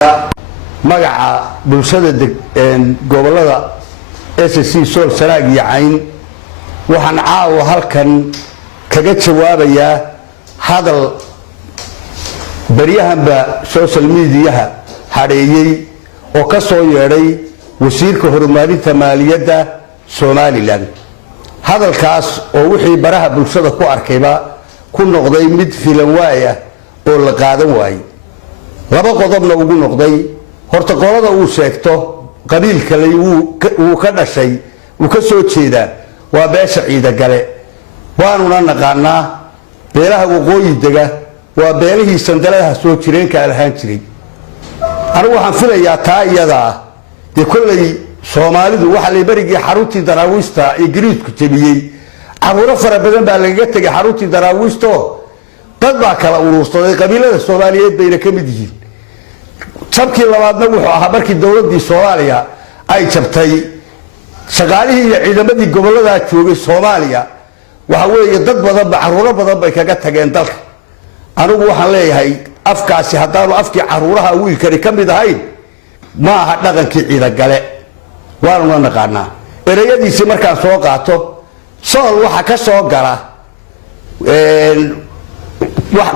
magaca bulshada gobolada SSC Sool Sanaag iyo Cayn waxaan caawa halkan kaga jawaabayaa hadal baryahanba social media hareeyay oo ka soo yeeray wasiirka horumarinta maaliyadda Somaliland hadalkaas oo wixii baraha bulshada ku arkayba ku noqday mid filan waaya oo la qaadan waayay laba qodobna ugu noqday horta qolada uu sheegto qabiilka uu ka dhashay uu ka soo jeeda waa beesha ciida gale waanuna naqaanaa beelaha waqooyi dega waa beelihii sandaladaha soo jireenka ahaan jiray anigu waxaan filayaa taa iyada ee kullay Soomaalidu waxa la barigii xaruntii daraawiista ee Giriidku jabiyay caruur fara badan baa laga tagay xaruntii daraawiisto dad baa kala urursaday qabiilada Soomaaliyeed bayna ka mid yihiin sabkii labaadna wuxuu ahaa markii dawladii Soomaaliya ay jabtay shaqaalihii iyo ciidamadii gobolada joogay Soomaaliya waxa weeye dad badan caruur badan bay kaga tageen dalka anigu waxaan leeyahay afkaasi hadaanu afkii caruuraha wiilkani ka mid ahayn ma aha dhaqankii ciida gale waanu naqaanaa erayadiisi markaan soo qaato sool waxa ka soo gala wax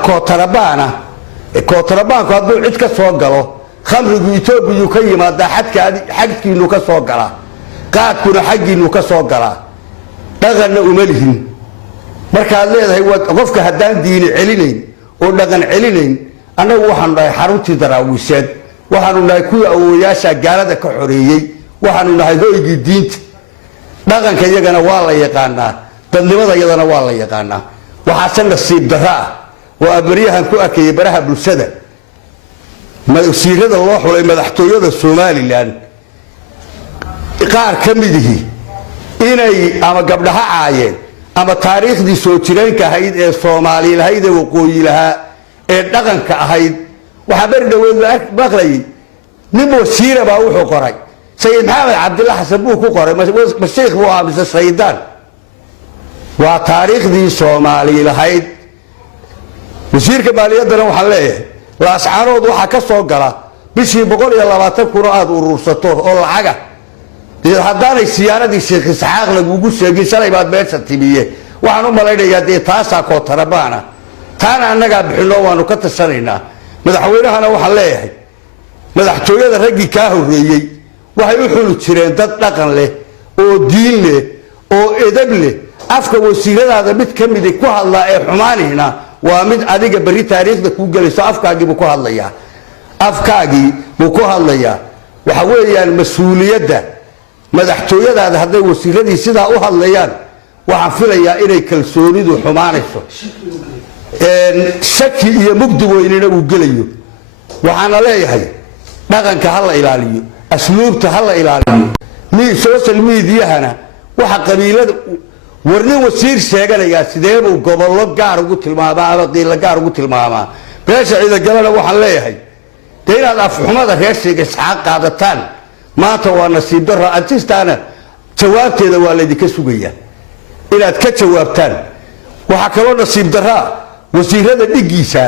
kootarabaan hadduu cid ka soo galo khamrigu Itoobiya ka yimaada xadkiinu ka soo gala qaadkuna xaqiinu ka soo gala dhaqanna uma lihin markaad leedahay qofka haddaan diin celinayn oo dhaqan celinayn anagu waxaan nahay xaruntii daraawiisheed waxaanu nahay kuwa awooyaasha gaalada ka xoreeyay waxaanu nahay hoygii diinta dhaqanka iyagana waa la yaqaanaa dadnimada iyadana waa la yaqaanaa waxaa nasiib daraa oo abriyahan ku arkay baraha bulshada wasiirada loo xulay madaxtooyada Somaliland qaar kamidii inay ama gabdhaha caayeen ama taariikhdii soo jireenka ahayd ee Soomaaliyeed ahayd ee waqooyi lahaa ee dhaqanka ahayd waxa bari dhaweed maqlay nin wasiir baa wuxuu qoray Sayid Maxamed Cabdillah Xasan buu ku qoray masheekh buu ahaa Saydaan waa taariikhdii Soomaaliyeed ahayd wasiirka maaliyadda waxa leeyahay laascaanood waxa ka soo gala bishii 120 kun aad urursato oo lacaga haddaanay siyaaradii Sheekh Isxaaq lagu sheegay shalay baad meesha tibiye waxaan u malaynayaa taasa kootarabaan taana annaga bixino waanu ka tasanaynaa madaxweynahana waxa leeyahay madaxtooyada ragii ka horeeyay waxay u xulu jireen dad dhaqan leh oo diin leh oo edeb leh afka wasiiradaada mid kamid ku hadla ee xumaanina waa mid adiga bari taariikhda ku galayso afkaagi buu ku hadlayaa waxa weeyaan mas'uuliyadda madaxtooyadaada haday wasiiradii sida u hadlayaan waxaan filayaa inay kalsoonidu xumaanayso shaki iyo mugdi weynina uu galayo waxaan leeyahay dhaqanka hal ilaaliyo asluubta hal ilaaliyo social media-hana waxa qabiilada warnin wasiir sheeganaya sideebuu gobollo gaar ugu tilmaamaa ama qiil gaar ugu tilmaamaa beesha ciida galana waxaan leeyahay inaad afxumada reer Sheekh Isxaaq qaadataan maanta waa nasiib darro antistaana jawaabteeda waa la idinka sugayaa inaad ka jawaabtaan waxa kaloo nasiib darro wasiirada dhigiisa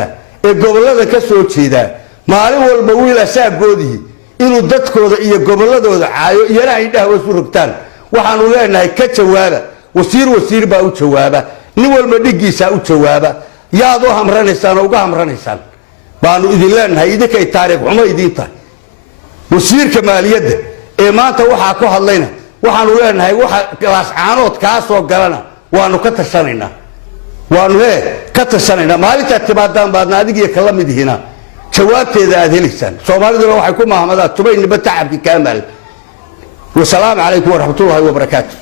ee gobolada ka soo jeeda maalin walba wiil asaagoodii inuu dadkooda iyo goboladooda caayo iyana ay dhahways u rogtaan waxaanu leenahay ka jawaaba wasiir baa u jawaaba nin walba dhigiisa u jawaaba yaad u hamranaysaan oo uga hamranaysaan baanu idin leenahay idinkay taariikh xumo idin tahay wasiirka maaliyadda ee maanta waxa ku hadlayna waxaanu leenahay waxa laascaanood ka soo galana waanu ka tashanayna maalinta timaadaan baadna adiga kala mid hina jawaabteeda aad helisan Soomaaliduna waxay ku maahmadaa tubaynba tacabki kaamal wa salaamu alaykum wa rahmatullahi wa barakaatuh